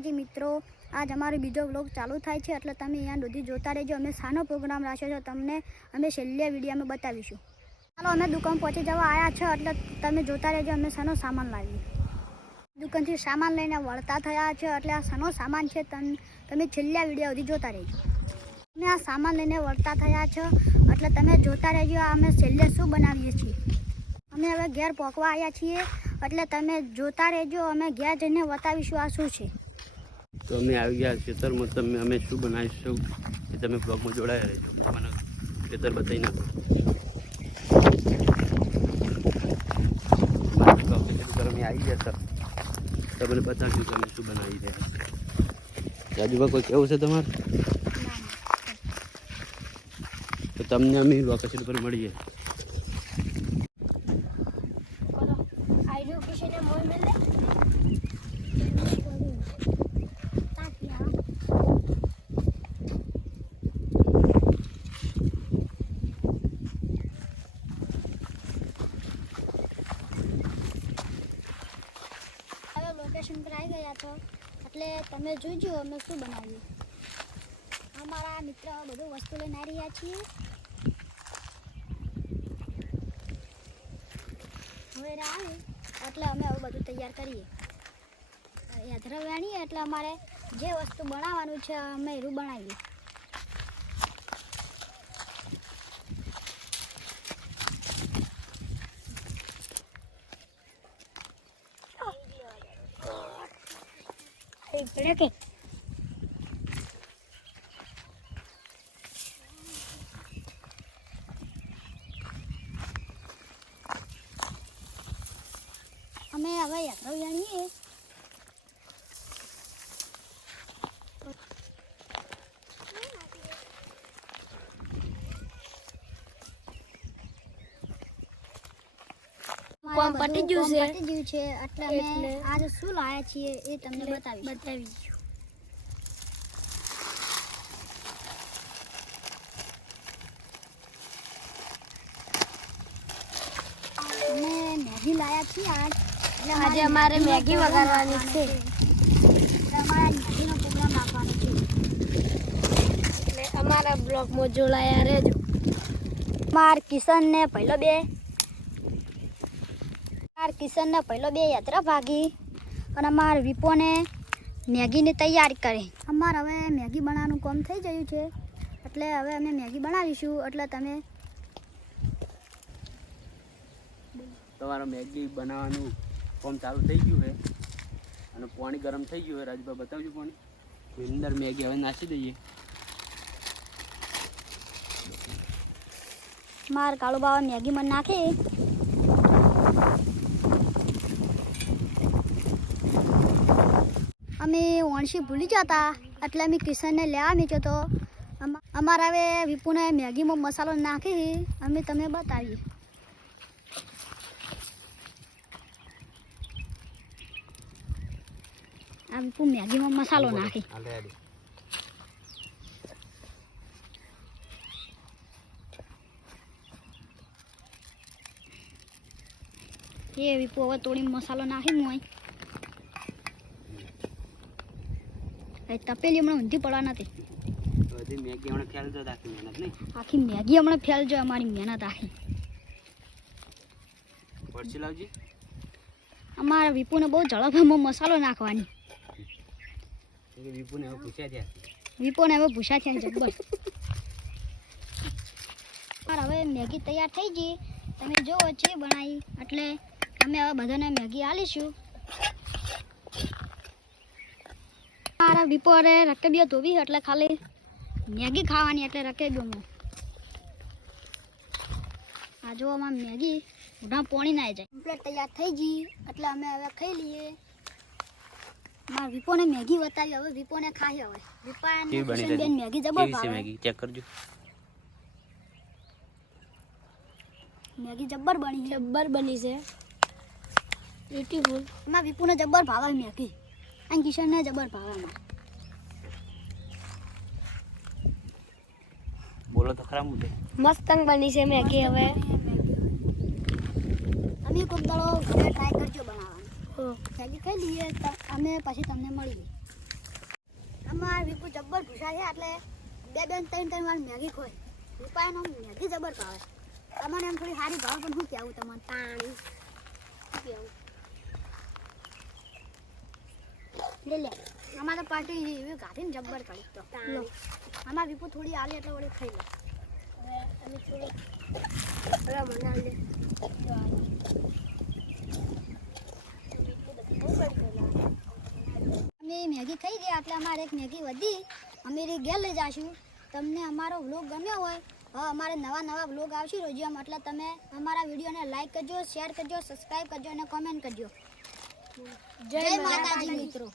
માતાજી મિત્રો, આજ અમારો બીજો વ્લોગ ચાલુ થાય છે, એટલે તમે અહીંયા સુધી જોતા રહેજો. અમે સાનો પ્રોગ્રામ રાખ્યો છે, તમને અમે છેલ્લે વિડીયોમાં બતાવીશું. ચાલો, અમે દુકાન પહોંચી જવા આવ્યા છે, એટલે તમે જોતા રહેજો, અમે સાનો સામાન લાવીએ. દુકાનથી સામાન લઈને વળતા થયા છે, એટલે આ સાનો સામાન છે તમ- છેલ્લા વીડિયો સુધી જોતા રહેજો. અમે આ સામાન લઈને વળતા થયા છે, એટલે તમે જોતા રહેજો અમે છેલ્લે શું બનાવીએ છીએ. અમે હવે ઘેર પહોંચવા આવ્યા છીએ, એટલે તમે જોતા રહેજો, અમે ઘેર જઈને બતાવીશું આ શું છે. તો અમે આવી ગયા ખેતરમાં. તમે અમે શું બનાવીશું એ તમે બ્લોગમાં જોડાયા રહેજો. મને ખેતર બતાવી નાખો. અમે આવી ગયા સર તમને બતાવ્યું તમે શું બનાવી રહ્યા રાજુભાઈ કોઈ કેવું છે તમારે? તો તમને અમે લોકેશન પર મળીએ હવે લોકેશન પર આવી ગયા છો એટલે તમે જોઈજો અમે શું બનાવીએ. અમારા મિત્ર બધું વસ્તુ લઈને આવી રહ્યા છીએ. હવે આવે. એટલે અમે આવું બધું તૈયાર કરીએ. યાત્રા વેણીએ એટલે અમારે જે વસ્તુ બનાવવાનું છે અમે એરું બનાવીએ. કે અમે હવે યાત્રા જાણીએ કોમ પતી ગયું છે. પતી ગયું છે એટલે અમે આજે શું લાયા છીએ એ તમને બતાવી બતાવી અમે મેગી લાયા છીએ આજ. એટલે આજે અમારે મેગી વગાડવાની છે. અમારે મેગીનો પ્રોગ્રામ રાખવાનો છે. એટલે અમારા બ્લોગમાં જોડાયા રહેજો. માર કિશન ને પહેલો બે. માર કિશન ને પહેલો બે યાત્રા ભાગી અને અમાર વિપોને મેગીની તૈયારી કરી. અમાર હવે મેગી બનાવવાનું કામ થઈ ગયું છે. એટલે હવે અમે મેગી બનાવીશું. એટલે તમે તમારો મેગી બનાવવાનું કામ ચાલુ થઈ ગયું છે. અને પાણી ગરમ થઈ ગયું છે. રાજભાઈ બતાવજો પાણી. અંદર મેગી હવે નાખી દઈએ. માર કાળુબાવા મેગી મને નાખી. અમે વણસી ભૂલી જતા. એટલે અમે કિશનને લેવા મીચો તો અમારા હવે વિપુને મેગીમાં મસાલો નાખી. અમે તમે બતાવીએ. આ વિપુ મેગીમાં મસાલો નાખી. એ વિપુ હવે તોડી મસાલો નાખી હું અહીં એ તપેલી હમણાં ઊંધી પડવા નથી. મેગી હમણાં ખ્યાલ તો મહેનત નહીં? આખી મેગી હમણાં ફેલજો અમારી મહેનત આખી. પડશે લાવજી. અમારા વિપુને બહુ ઝડપમાં મસાલો નાખવાની. વિપુને હવે પૂછ્યા થયા. વિપુને હવે ભૂસા થયા જબ્બર. મારે હવે મેગી તૈયાર થઈ ગઈ. તમે જોવો છે બનાવી. એટલે અમે હવે બધાને મેગી આલીશું. મારા વિપોરે રકેબીઓ ધોવી એટલે ખાલી મેગી ખાવાની એટલે રકેબીઓમાં આ જો આમાં મેગી ઉઢા પોણી ના જાય. કમ્પ્લેટ તૈયાર થઈ ગઈ એટલે અમે હવે ખાઈ લઈએ. મારા વિપોને મેગી બતાવી હવે વિપોને ખાઈ હવે. વિપાને બેન મેગી જબર ભાવે. મેગી ચેક કરજો. મેગી જબ્બર બની જબ્બર બની છે. બ્યુટીફુલ એમાં વિપુને જબ્બર ભાવે મેગી. અને કિશનને જબ્બર ભાવે એમાં બોલો તો ખરા મુદ્દે. મસ્તંગ બની છે મેગી હવે. અમે કોઈક દાડો ઘરે ટ્રાય કરજો બનાવવાનું. હો. મેગી ખાઈ લઈએ અમે પછી તમને મળી અમારા વિપુ જબ્બર ભૂસા છે એટલે બે બેન ત્રણ ત્રણ વાર મેગી ખોય. રૂપાયનો મેગી જબર ભાવે. તમને એમ થોડી સારી ભાવે પણ શું કહેવું તમને પાણી શું કહેવું લે લે. અમારે પાર્ટી એવી ગાંઠીને જબ્બર કરી તો અમાર વિપુ થોડી આલે એટલે વળી ખાઈ લે. અમે થોડી હવે મને મેગી ખાઈ ગયા, એટલે અમારે એક મેગી વધી. અમે રી ઘેર લઈ જાશું. તમને અમારો વ્લોગ ગમ્યો હોય હવે અમારે નવા નવા વ્લોગ આવશે રોજી એટલે તમે અમારા વિડીયોને લાઈક કરજો શેર કરજો સબસ્ક્રાઈબ કરજો અને કોમેન્ટ કરજો. જય માતાજી મિત્રો.